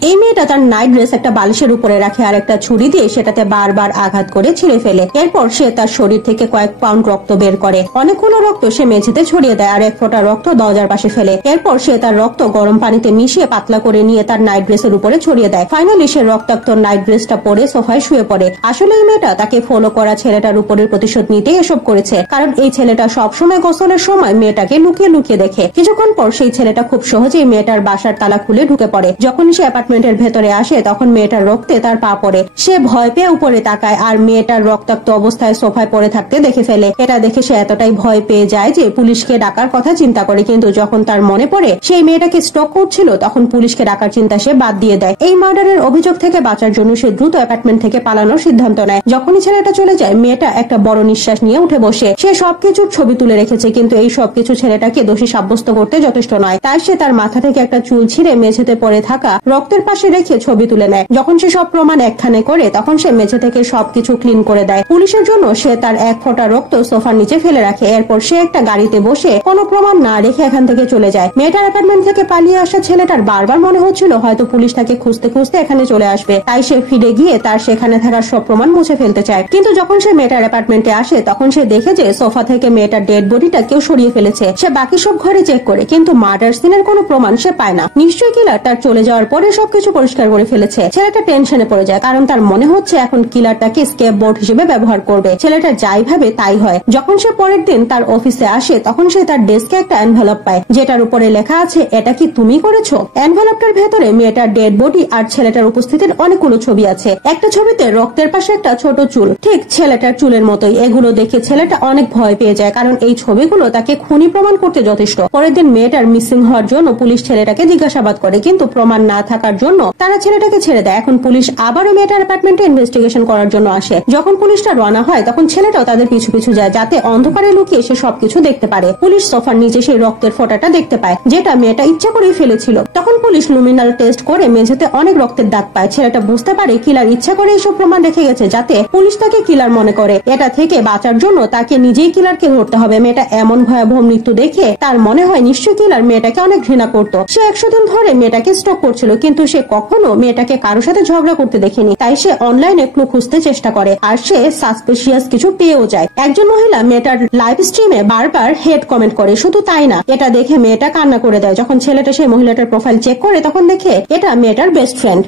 এই মেয়েটা তার নাইট ড্রেস একটা বালিশের উপরে রাখে আর একটা ছুরি দিয়ে সেটাতে বারবার আঘাত করে ছিঁড়ে ফেলে। এরপর সে তার শরীর থেকে কয়েক পাউন্ড রক্ত বের করে। অনেকগুলো রক্ত সে মেঝেতে ছড়িয়ে দেয় আর এক ফোঁটা রক্ত দরজার পাশে ফেলে। এরপর সে তার রক্ত গরম পানিতে মিশিয়ে পাতলা করে নিয়ে তার নাইট ড্রেসের উপরে ছড়িয়ে দেয়। ফাইনালি সে রক্তাক্ত নাইট ড্রেসটা পরে সোফায় শুয়ে পড়ে। আসলে এই মেয়েটা তাকে ফলো করা ছেলেটার উপরে প্রতিশোধ নিতে এসব করেছে, কারণ এই ছেলেটা সবসময় গোসলের সময় মেয়েটাকে লুকিয়ে লুকিয়ে দেখে। কিছুক্ষণ পর সেই ছেলেটা খুব সহজেই মেয়েটার বাসার তালা খুলে ঢুকে পড়ে। যখন সে অ্যাপার্টমেন্টের ভেতরে আসে তখন মেয়েটার রক্তে তার পা পড়ে। সে ভয় পেয়ে উপরে তাকায় আর মেয়েটার রক্তাক্ত অবস্থায় সোফায় পড়ে থাকতে দেখে ফেলে। এটা দেখে সে এতটাই ভয় পেয়ে যায় যে পুলিশকে ডাকার কথা চিন্তা করে, কিন্তু যখন তার মনে পড়ে সেই মেয়েটাকে স্টক করছিল তখন পুলিশকে ডাকার চিন্তা সে বাদ দিয়ে দেয়। এই মার্ডারের অভিযোগ থেকে বাঁচার জন্য সে দ্রুত অ্যাপার্টমেন্ট থেকে পালানোর সিদ্ধান্ত নেয়। যখনই ছেলেটা চলে যায় মেয়েটা একটা বড় নিঃশ্বাস নিয়ে উঠে বসে। সে সবকিছুর ছবি তুলে রেখেছে, কিন্তু এই সবকিছু ছেলেটাকে দোষী সাব্যস্ত করতে যথেষ্ট নয়। তাই সে তার মাথা থেকে একটা চুল ছিঁড়ে মেঝেতে পড়ে থাকা রক্তের পাশে রেখে ছবি তুলে নেয়। যখন সে সব প্রমাণ একখানে করে তখন সে মেঝে থেকে সবকিছু ক্লিন করে দেয়। পুলিশের জন্য সে তার এক ফোঁটা রক্ত সোফার নিচে ফেলে রাখে। এরপর সে একটা গাড়িতে বসে কোনো প্রমাণ না রেখে এখান থেকে চলে যায়। মেয়েটার অ্যাপার্টমেন্ট থেকে পালিয়ে আসা ছেলেটার বারবার মনে হচ্ছিল হয়তো পুলিশ তাকে খুঁজতে খুঁজতে এখানে চলে আসবে, তাই সে ফিরে গিয়ে তার সেখানে থাকার সব প্রমাণ মুছে ফেলতে চায়। কিন্তু যখন সে মেয়েটার অ্যাপার্টমেন্টে আসে তখন সে দেখে যে সোফা থেকে মেয়েটার ডেড বডিটা কেউ সরিয়ে ফেলেছে। সে বাকি সব ঘরে চেক করে কিন্তু মার্ডার সিনের কোনো প্রমাণ সে পায় না। নিশ্চয়ই কিলার তার চলে যাওয়ার পরে সবকিছু পরিষ্কার করে ফেলেছে। ছেলেটা টেনশনে পড়ে যায়, কারণ তার মনে হচ্ছে এখন কিলার তাকে স্কেপ বোর্ড হিসেবে ব্যবহার করবে। ছেলেটা যাই ভাবে তাই হয়। যখন সে পরের দিন তার অফিসে আসে তখন সে তার ডেস্কে একটা এনভেলপ পায় যেটার উপরে লেখা আছে, এটা কি তুমি করেছো? এনভেলপটার ভেতরে মেয়েটার ডেড বডি আর ছেলেটার উপস্থিতির অনেকগুলো ছবি আছে। একটা ছবিতে রক্তের পাশে একটা ছোট চুল, ঠিক ছেলেটার চুলের মতোই। এগুলো দেখে ছেলেটা অনেক ভয় পেয়ে যায়, কারণ এই ছবিগুলো তাকে খুনি প্রমাণ করতে যথেষ্ট। পরের দিন মেয়েটার মিসিং হওয়ার জন্য পুলিশ ছেলেটাকে জিজ্ঞাসাবাদ করে, কিন্তু প্রমাণ না থাকার জন্য তারা ছেলেটাকে ছেড়ে দেয়। এখন পুলিশ আবারও মেয়েটার অ্যাপার্টমেন্টে ইনভেস্টিগেশন করার জন্য আসে। যখন পুলিশটা রওনা হয় তখন ছেলেটাও তাদের পিছু পিছু যায়, যাতে অন্ধকারে লুকিয়ে সে সবকিছু দেখতে পারে। পুলিশ সোফার নিচে সেই রক্তের ফোঁটাটা দেখতে পায় যেটা মেয়েটা ইচ্ছা করেই ফেলেছিল। তখন পুলিশ লুমিনাল টেস্ট করে মেঝেতে অনেক রক্তের দাগ পায়। ছেলেটা বুঝতে পারে কিলার ইচ্ছা করে এইসব প্রমাণ রেখে গেছে যাতে পুলিশ তাকে কিলার মনে করে। এটা থেকে বাঁচার জন্য তাকে নিজেই কিলারকে ধরতে হবে। মেয়েটা এমন ভয়াবহ মৃত্যু দেখে তার মনে হয় নিশ্চয়ই কিলার মেয়েটাকে অনেক ঘৃণা করত। সে 100 দিন ধরে মেয়েটাকে স্টক করছিল, কিন্তু সে কখনো মেয়েটাকে কারোর সাথে ঝগড়া করতে দেখেনি। তাই সে অনলাইনে ক্লু খুঁজতে চেষ্টা করে আর সে সাসপিশিয়াস কিছু পেয়েও যায়। একজন মহিলা মেয়েটার লাইভ স্ট্রিমে বারবার হেড কমেন্ট করে। শুধু তাই না, এটা দেখে মেয়েটা কান্না করে দেয়। যখন ছেলেটা সেই মহিলাটার প্রোফাইল চেক করে তখন দেখে এটা মেয়েটার বেস্ট ফ্রেন্ড।